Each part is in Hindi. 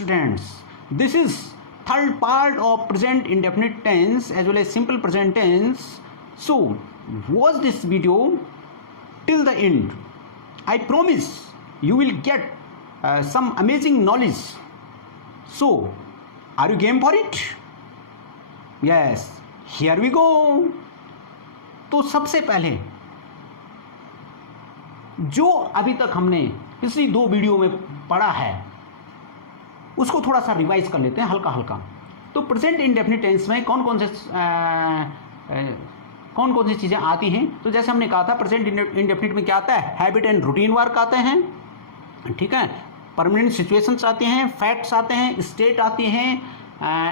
Students, this is third part of present indefinite tense as well as simple present tense. So watch this video till the end. I promise you will get some amazing knowledge. So are you game for it? Yes, here we go. तो सबसे पहले जो अभी तक हमने पिछली दो वीडियो में पढ़ा है उसको थोड़ा सा रिवाइज कर लेते हैं हल्का हल्का। तो प्रेजेंट इंडेफिनिट टेंस में कौन कौन सी चीज़ें आती हैं। तो जैसे हमने कहा था प्रेजेंट इंडेफिनिट में क्या आता है, हैबिट एंड रूटीन वर्क आते हैं, ठीक है, परमानेंट सिचुएशंस आते हैं, फैक्ट्स आते हैं, स्टेट आती हैं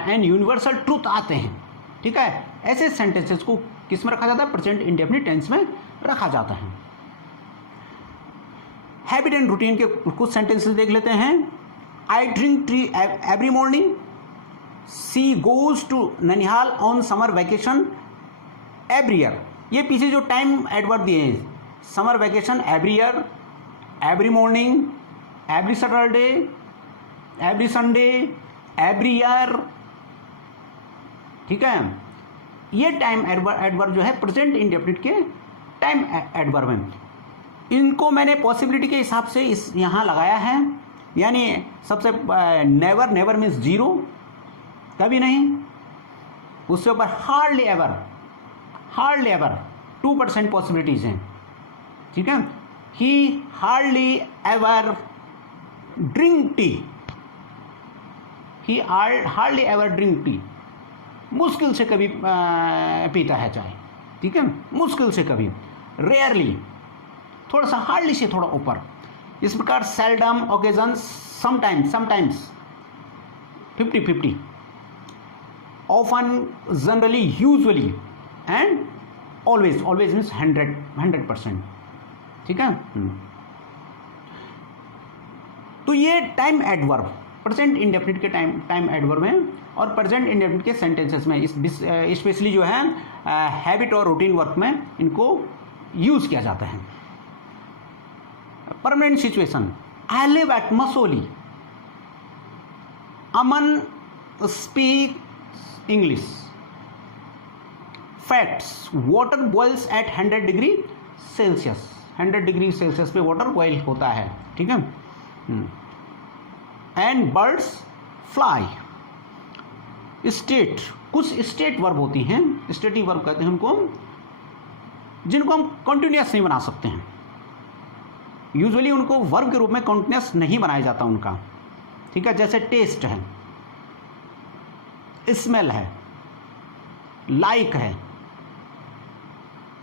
एंड यूनिवर्सल ट्रूथ आते हैं, ठीक है। ऐसे सेंटेंसेस को किस में रखा जाता है, प्रेजेंट इंडेफिनिट टेंस में रखा जाता है। हैबिट एंड रूटीन के कुछ सेंटेंसेस देख लेते हैं। I drink tea every morning, she goes to ननिहाल on summer vacation every year. ये पीछे जो टाइम एडवर्ब दिए हैं, summer vacation, every year, every morning, every Saturday, every Sunday, every year, ठीक है। ये टाइम एडवर्ब जो है प्रेजेंट इंडेफिनिट के टाइम एडवर्ब हैं। इनको मैंने पॉसिबिलिटी के हिसाब से इस यहाँ लगाया है, यानी सबसे नेवर, नेवर मीन्स जीरो, कभी नहीं। उससे ऊपर hardly ever, hardly ever 2% possibilities हैं, ठीक है। ही हार्डली एवर ड्रिंक टी, ही हार्डली एवर ड्रिंक टी, मुश्किल से कभी पीता है चाय, ठीक है, मुश्किल से कभी, रेयरली, थोड़ा सा हार्डली से थोड़ा ऊपर। इस प्रकार seldom, occasions, sometimes, sometimes 50-50, often, generally, usually and always, always means 100%, ठीक है। तो ये टाइम एडवर्ब प्रेजेंट इंडेफिनिट के टाइम एडवर्ब हैं और प्रेजेंट इंडेफिनिट के सेंटेंसेस में स्पेशली जो है हैबिट और रूटीन वर्क में इनको यूज किया जाता है। Permanent situation, I live at Masoli, Aman speak English. Facts, water boils at 100 degree Celsius, 100 degree Celsius पे वाटर बॉइल होता है, ठीक है। And birds fly. स्टेट, कुछ स्टेट वर्ब होती हैं, स्टेटिव वर्ब कहते हैं उनको, जिनको हम कंटिन्यूअस नहीं बना सकते हैं। यूजुअली उनको वर्ब के रूप में कंटिन्यूअस नहीं बनाया जाता उनका, ठीक है। जैसे टेस्ट है, स्मेल है, लाइक है,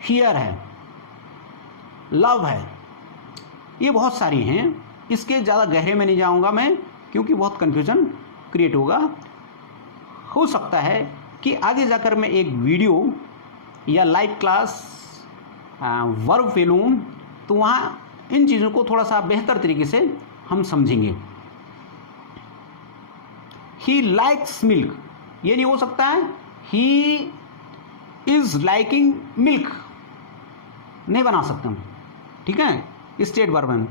हियर है, लव है, ये बहुत सारी हैं। इसके ज़्यादा गहरे में नहीं जाऊंगा मैं, क्योंकि बहुत कन्फ्यूजन क्रिएट होगा। हो सकता है कि आगे जाकर मैं एक वीडियो या लाइव क्लास वर्ब पे लूँ, तो वहाँ इन चीज़ों को थोड़ा सा बेहतर तरीके से हम समझेंगे। ही लाइक्स मिल्क, ये नहीं हो सकता है ही इज लाइकिंग मिल्क, नहीं बना सकते हम, ठीक है। स्टेट वर्ब में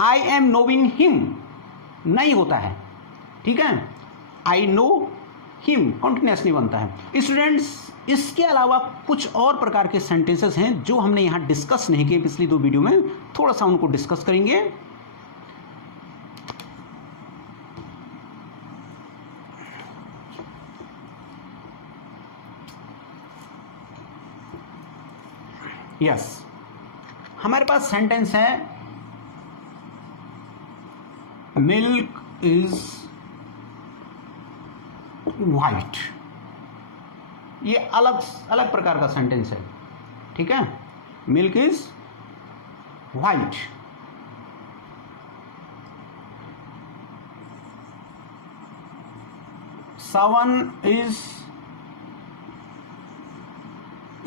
आई एम नोइंग हिम नहीं होता है, ठीक है। आई नो हिम कंटिन्यूअस नहीं बनता है। स्टूडेंट्स, इसके अलावा कुछ और प्रकार के सेंटेंसेस हैं जो हमने यहाँ डिस्कस नहीं किए पिछली दो वीडियो में, थोड़ा सा उनको डिस्कस करेंगे। यस, हमारे पास सेंटेंस है मिल्क इज व्हाइट। ये अलग अलग प्रकार का सेंटेंस है, ठीक है। Milk is white. Sawan is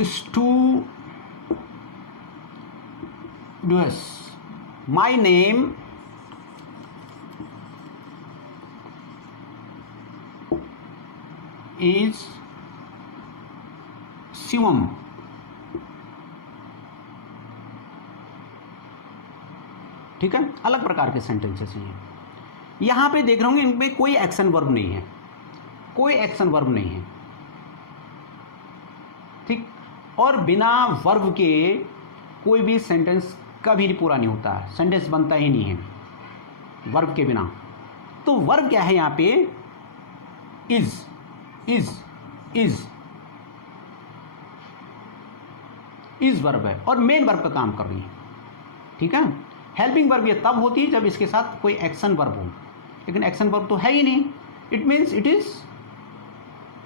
studious. My name is Shivam. ठीक है, अलग प्रकार के सेंटेंसेस हैं। यहां पे देख रहे होंगे इनमें कोई एक्शन वर्ब नहीं है, कोई एक्शन वर्ब नहीं है, ठीक। और बिना वर्ब के कोई भी सेंटेंस कभी भी पूरा नहीं होता है, सेंटेंस बनता ही नहीं है वर्ब के बिना। तो वर्ब क्या है यहां पे? इज वर्ब है और मेन वर्ब का काम कर रही है, ठीक है। हेल्पिंग वर्ब ये तब होती है जब इसके साथ कोई एक्शन वर्ब हो, लेकिन एक्शन वर्ब तो है ही नहीं, it means it is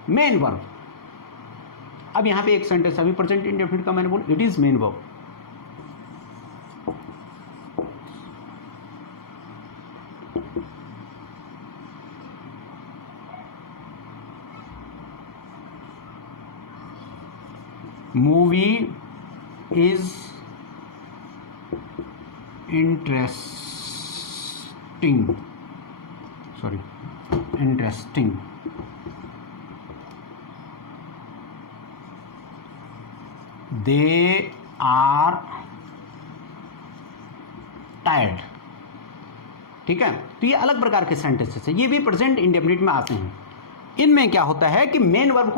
main verb. अब यहां पे एक सेंटेंस अभी प्रेजेंट इंडेफिनिट का मैंने बोला it is main verb. Movie is interesting, they are tired, ठीक है। तो ये अलग प्रकार के सेंटेंसेस है, ये भी प्रेजेंट इंडेफिनिट में आते हैं। इनमें क्या होता है कि मेन वर्ब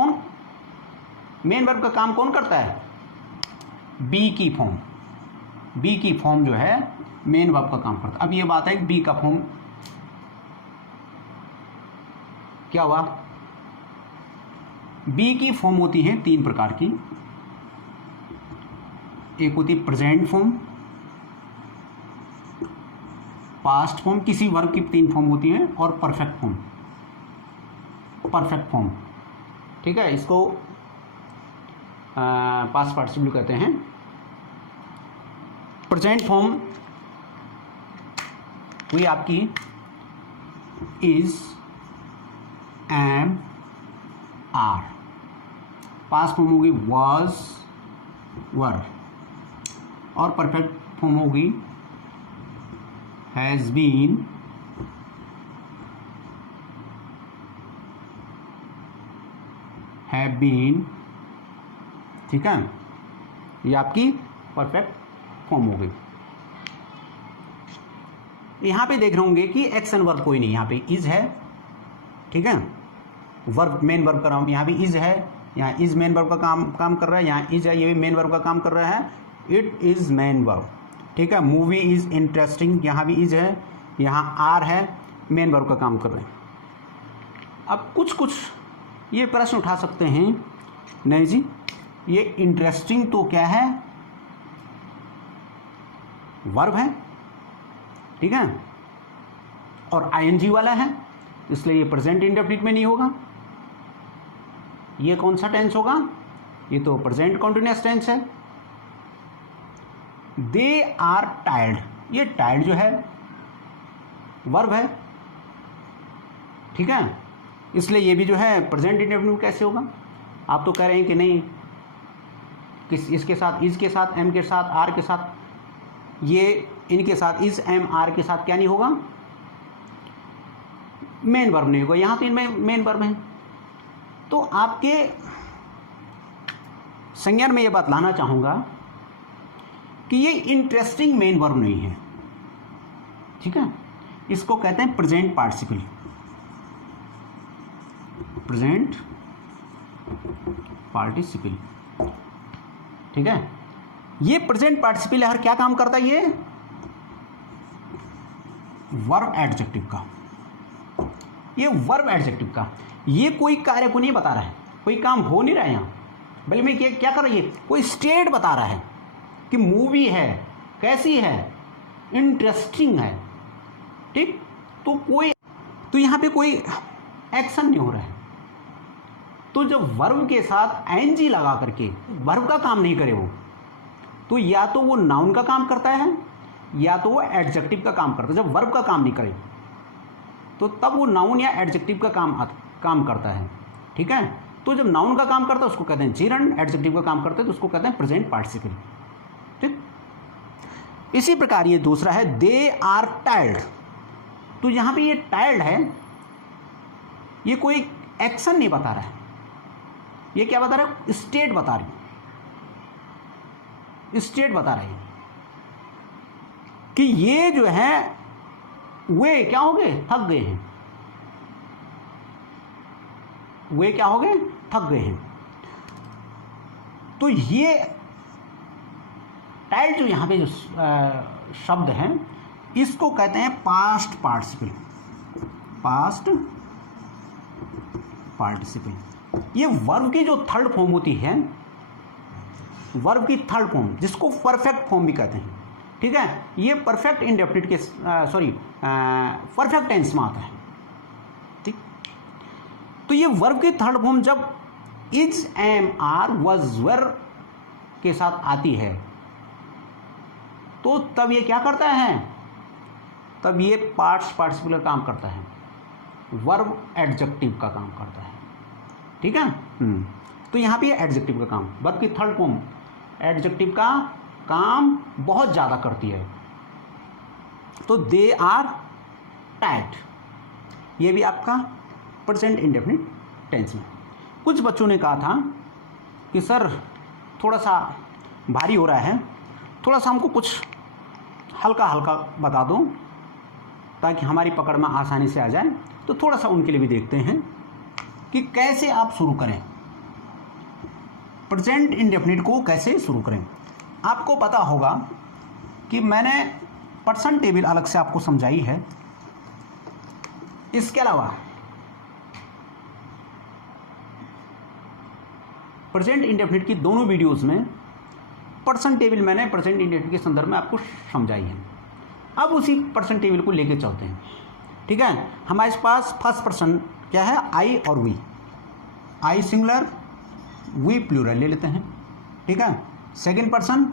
का काम कौन करता है? बी की फॉर्म जो है मेन वर्ब का काम करता है। अब ये बात है कि बी का फॉर्म क्या हुआ? बी की फॉर्म होती है 3 प्रकार की, एक होती है प्रेजेंट फॉर्म, पास्ट फॉर्म, किसी वर्ब की 3 फॉर्म होती हैं, और परफेक्ट फॉर्म, ठीक है। इसको पास्ट पार्टिसिपल कहते हैं। प्रेजेंट फॉर्म हुई आपकी is, am, are. Past form होगी वाज, वर, और परफेक्ट फॉर्म होगी हैज बीन, हैव बीन, ठीक है। ये आपकी परफेक्ट फॉर्म हो गई। यहां पे देख रहे होंगे कि एक्शन वर्ब कोई नहीं, यहां पे इज है, ठीक है। वर्ब मेन वर्ब का नाम यहां भी इज है, यहां इज मेन वर्ब का काम कर रहा है, यहां इज है, ये भी मेन वर्ब का काम कर रहा है, इट इज मेन वर्ब, ठीक है। मूवी इज इंटरेस्टिंग, यहां भी इज है, यहां आर है, मेन वर्ब का काम कर रहे हैं। अब कुछ ये प्रश्न उठा सकते हैं, नहीं जी ये इंटरेस्टिंग तो क्या है? वर्ब है, ठीक है, और आईएनजी वाला है, इसलिए ये प्रेजेंट इंडेफिनिट में नहीं होगा। ये कौन सा टेंस होगा? ये तो प्रेजेंट कंटीन्यूअस टेंस है। दे आर टायर्ड, ये टायर्ड जो है वर्ब है, ठीक है, इसलिए ये भी जो है प्रेजेंट इंडेफिनिट कैसे होगा? आप तो कह रहे हैं कि नहीं, इसके साथ, इज के साथ, एम के साथ, आर के साथ, ये इनके साथ इज, एम, आर के साथ क्या नहीं होगा? मेन वर्ब नहीं होगा। यहां तो इनमें मेन वर्ब है। तो आपके संज्ञान में ये बात लाना चाहूंगा कि ये इंटरेस्टिंग मेन वर्ब नहीं है, ठीक है। इसको कहते हैं प्रेजेंट पार्टिसिपल, ठीक है। ये प्रेजेंट पार्टिसिपल हर क्या काम करता है? ये वर्ब एडजेक्टिव का, ये वर्ब एडजेक्टिव का, ये कोई कार्य को नहीं बता रहा है, कोई काम हो नहीं रहा है यहां, बल्कि मैं क्या कर रही है, कोई स्टेट बता रहा है कि मूवी है, कैसी है, इंटरेस्टिंग है, ठीक। तो यहां पे कोई एक्शन नहीं हो रहा है। तो जब वर्ब के साथ एनजी लगा करके वर्ब का काम नहीं करे वो, तो या तो वो नाउन का काम करता है या तो वो एडजेक्टिव का काम करता है। जब वर्ब का काम नहीं करे तो तब वो नाउन या एडजेक्टिव का काम करता है, ठीक है। तो जब नाउन का काम करता है उसको कहते हैं जीरंड, एडजेक्टिव का काम करते हैं तो उसको कहते हैं प्रेजेंट पार्टिसिपल, ठीक। इसी प्रकार ये दूसरा है दे आर टायर्ड। तो यहां पे ये टायर्ड है, ये कोई एक्शन नहीं बता रहा है, ये क्या बता रहा है? स्टेट बता रही, स्टेट बता रही कि ये जो है वे क्या हो गए, थक गए हैं, वे क्या हो गए, थक गए हैं। तो ये टाइड जो यहां पे जो शब्द हैं इसको कहते हैं पास्ट पार्टिसिपल, पास्ट पार्टिसिपल। ये वर्ब की जो थर्ड फॉर्म होती है, वर्ब की थर्ड फॉर्म जिसको परफेक्ट फॉर्म भी कहते हैं, ठीक है, ये परफेक्ट इंडेफिनिट के परफेक्ट टेंस में आता है, ठीक। तो ये वर्ब की थर्ड फॉर्म जब इज, एम, आर, वज, वर के साथ आती है तो तब ये क्या करता है, तब ये पास्ट पार्टिसिपल का काम करता है, वर्ब एडजेक्टिव का काम करता है, ठीक है। तो यहां पे एडजेक्टिव का काम, वर्ब की थर्ड फॉर्म एडजेक्टिव का काम बहुत ज़्यादा करती है। तो दे आर टाइट, ये भी आपका प्रेजेंट इंडेफिनिट टेंस में। कुछ बच्चों ने कहा था कि सर थोड़ा सा भारी हो रहा है, थोड़ा सा हमको कुछ हल्का हल्का बता दो ताकि हमारी पकड़ में आसानी से आ जाए। तो थोड़ा सा उनके लिए भी देखते हैं कि कैसे आप शुरू करें, प्रेजेंट इंडेफिनिट को कैसे शुरू करें। आपको पता होगा कि मैंने पर्सन टेबल अलग से आपको समझाई है, इसके अलावा प्रेजेंट इंडेफिनिट की दोनों वीडियोस में पर्सन टेबल मैंने प्रेजेंट इंडेफिनिट के संदर्भ में आपको समझाई है। अब उसी पर्सन टेबल को लेके चलते हैं, ठीक है। हमारे पास फर्स्ट पर्सन क्या है, आई और we, I singular, we plural ले लेते हैं, ठीक है। Second person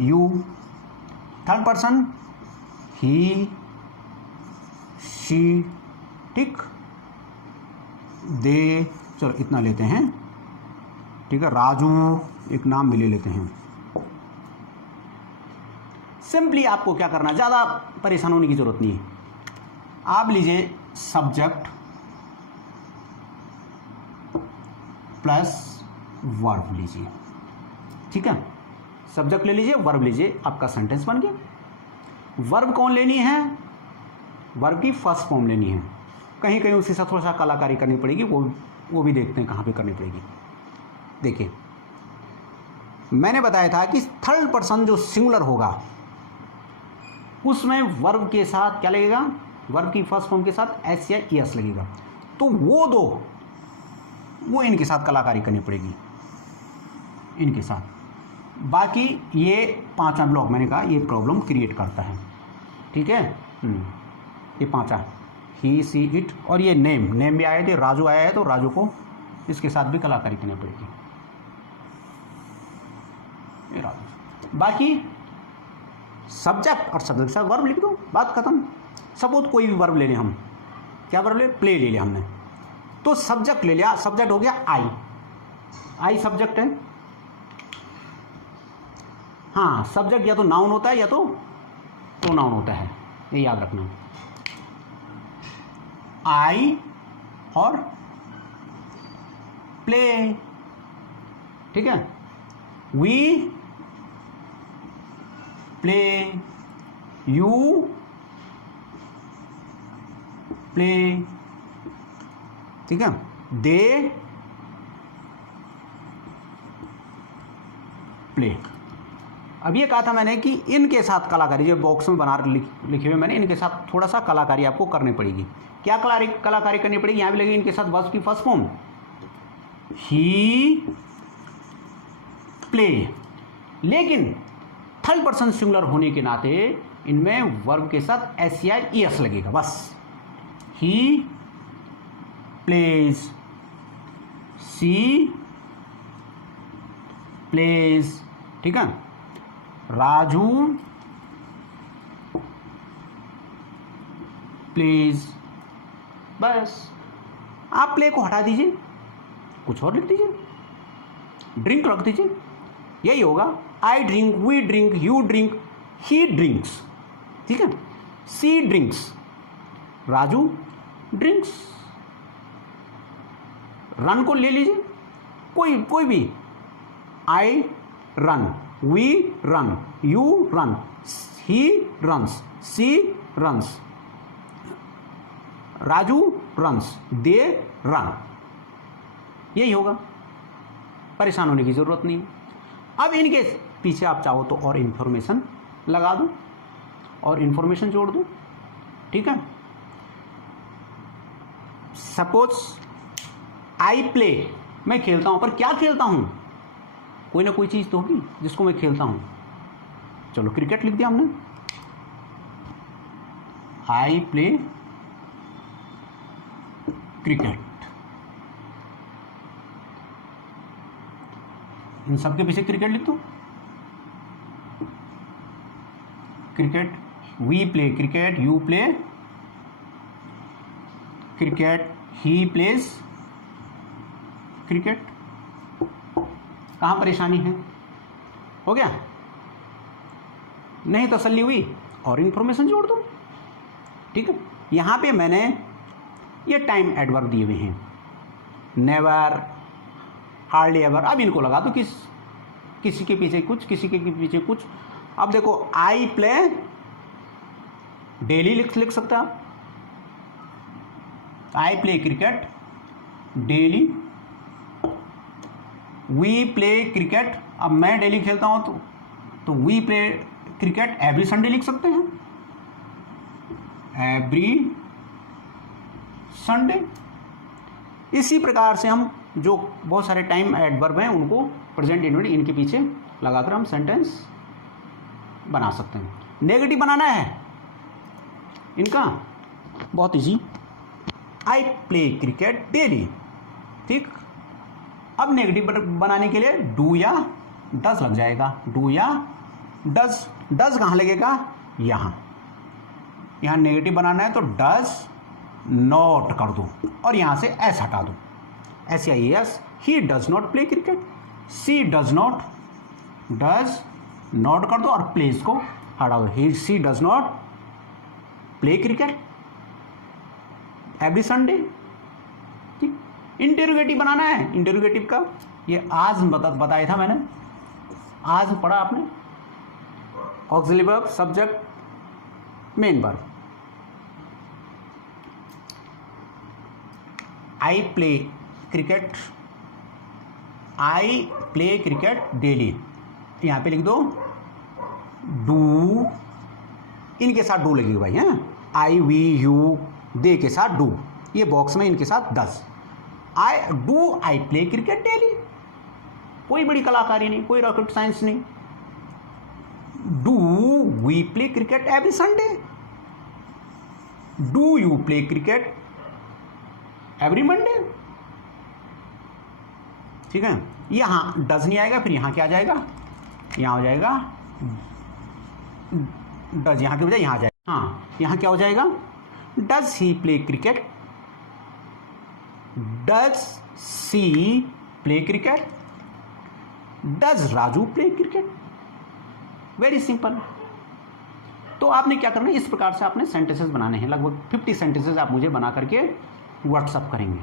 you, third person he, she, ठीक, दे, चलो इतना लेते हैं, ठीक है। राजू एक नाम भी ले लेते हैं। सिंपली आपको क्या करना है, ज़्यादा परेशान होने की जरूरत नहीं है। आप लीजिए सब्जेक्ट प्लस वर्ब लीजिए, ठीक है। सब्जेक्ट ले लीजिए, वर्ब लीजिए, आपका सेंटेंस बन गया। वर्ब कौन लेनी है, वर्ब की फर्स्ट फॉर्म लेनी है। कहीं कहीं उसी से थोड़ा सा कलाकारी करनी पड़ेगी, वो भी देखते हैं कहाँ पे करनी पड़ेगी। देखिए मैंने बताया था कि थर्ड पर्सन जो सिंगुलर होगा उसमें वर्ब के साथ क्या लगेगा, वर्ब की फर्स्ट फॉर्म के साथ एस या एस लगेगा। तो वो इनके साथ कलाकारी करनी पड़ेगी, इनके साथ। बाकी ये पांचवा ब्लॉक मैंने कहा ये प्रॉब्लम क्रिएट करता है, ठीक है। ये पांचवा ही, सी, इट, और ये नेम भी आए थे, राजू आया है तो राजू को इसके साथ भी कलाकारी करनी पड़ेगी, ये राजू। बाकी सब्जेक्ट और सब्जेक्ट के साथ वर्ब लिख दो, बात खत्म। सपोज कोई भी वर्ब ले लें हम, क्या वर्ब ले, प्ले ले लिया हमने, तो सब्जेक्ट ले लिया, सब्जेक्ट हो गया आई सब्जेक्ट है। हाँ, सब्जेक्ट या तो नाउन होता है या तो प्रोनाउन होता है, ये याद रखना। आई और प्ले, ठीक है। वी प्ले, यू प्ले, ठीक है। They play. अब ये कहा था मैंने कि इनके साथ कलाकारी, जो बॉक्स में बना लिखे हुए मैंने, इनके साथ थोड़ा सा कलाकारी आपको करनी पड़ेगी। क्या कलाकारी करनी पड़ेगी, यहां भी लगेगी इनके साथ वर्ब की फर्स्ट फॉर्म ही प्ले, लेकिन थर्ड पर्सन सिंगुलर होने के नाते इनमें वर्ब के साथ एस या एस लगेगा, बस। ही प्लेज, सी प्लेज, ठीक है। राजू प्लीज, बस। आप प्ले को हटा दीजिए, कुछ और लिख दीजिए, ड्रिंक रख दीजिए, यही होगा। I drink, we drink, you drink, he drinks, ठीक है। She drinks, Raju drinks. Run को ले लीजिए, कोई भी, I run, we run, you run, he runs, she runs, Raju runs, they run, यही होगा, परेशान होने की जरूरत नहीं। अब इनके पीछे आप चाहो तो और इन्फॉर्मेशन लगा दो और इन्फॉर्मेशन जोड़ दो, ठीक है। सपोज आई प्ले, मैं खेलता हूं, पर क्या खेलता हूं, कोई ना कोई चीज तो होगी जिसको मैं खेलता हूं। चलो क्रिकेट लिख दिया हमने, आई प्ले क्रिकेट। इन सबके पीछे क्रिकेट लिख दो, cricket, we play cricket, you play cricket, he plays cricket. कहां परेशानी है, हो गया, नहीं तसल्ली हुई और इंफॉर्मेशन जोड़ दो, ठीक है। यहां पे मैंने ये टाइम एडवर्ब दिए हुए हैं, नेवर, हार्डली एवर। अब इनको लगा दो किसी के पीछे कुछ, किसी के पीछे कुछ। अब देखो आई प्ले डेली लिख सकते हैं आप, I play cricket daily, we play cricket, अब मैं डेली खेलता हूं तो we play cricket every Sunday लिख सकते हैं, एवरी संडे। इसी प्रकार से हम जो बहुत सारे टाइम एडवर्ब हैं उनको प्रेजेंट इंडेफिनिट इनके पीछे लगाकर हम सेंटेंस बना सकते हैं। नेगेटिव बनाना है इनका, बहुत इजी, आई प्ले क्रिकेट डेली, ठीक। अब नेगेटिव बनाने के लिए डू या डज लग जाएगा, डू या डज। डज कहाँ लगेगा, यहाँ नेगेटिव बनाना है तो डज नॉट कर दो और यहां से एस हटा दो, SIES, he does not play cricket, she does not कर दो और प्लेस को हटा दो, he she does not play cricket every Sunday, ठीक। इंटेरोगेटिव बनाना है, इंटेरोगेटिव का ये आज बताया था मैंने, आज पढ़ा आपने, auxiliary verb, subject, main verb. आई प्ले क्रिकेट, आई प्ले क्रिकेट डेली, यहां पे लिख दो डू, इनके साथ डू लगेगी भाई, हैं, आई वी यू दे के साथ डू, ये बॉक्स में इनके साथ does. I play cricket daily, कोई बड़ी कलाकारी नहीं, कोई रॉकेट साइंस नहीं। Do we play cricket every Sunday, do you play cricket every Monday, ठीक है। यहां डज नहीं आएगा, फिर यहां क्या आ जाएगा, यहां हो जाएगा डज, यहां की बजाय यहां आ जाएगा, हाँ यहां क्या हो जाएगा, does he play cricket, does C play cricket, does Raju play cricket, very simple. तो आपने क्या करना है, इस प्रकार से आपने सेंटेंसेस बनाने हैं, लगभग 50 सेंटेंसेस आप मुझे बना करके व्हाट्सअप करेंगे,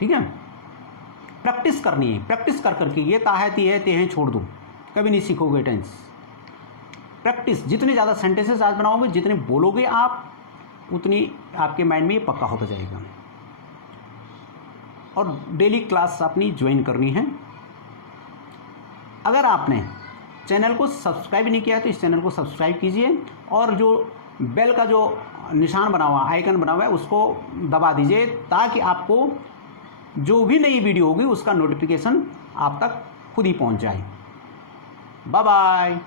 ठीक है। प्रैक्टिस करनी है, प्रैक्टिस कर करके ये ते हैं छोड़ दो, कभी नहीं सीखोगे टेंस। प्रैक्टिस, जितने ज़्यादा सेंटेंसेस आज बनाओगे, जितने बोलोगे आप, उतनी आपके माइंड में ये पक्का होता जाएगा। और डेली क्लास अपनी ज्वाइन करनी है। अगर आपने चैनल को सब्सक्राइब नहीं किया है तो इस चैनल को सब्सक्राइब कीजिए और जो बेल का जो निशान बना हुआ, आइकन बना हुआ है, उसको दबा दीजिए ताकि आपको जो भी नई वीडियो होगी उसका नोटिफिकेशन आप तक खुद ही पहुंच जाए। Bye bye.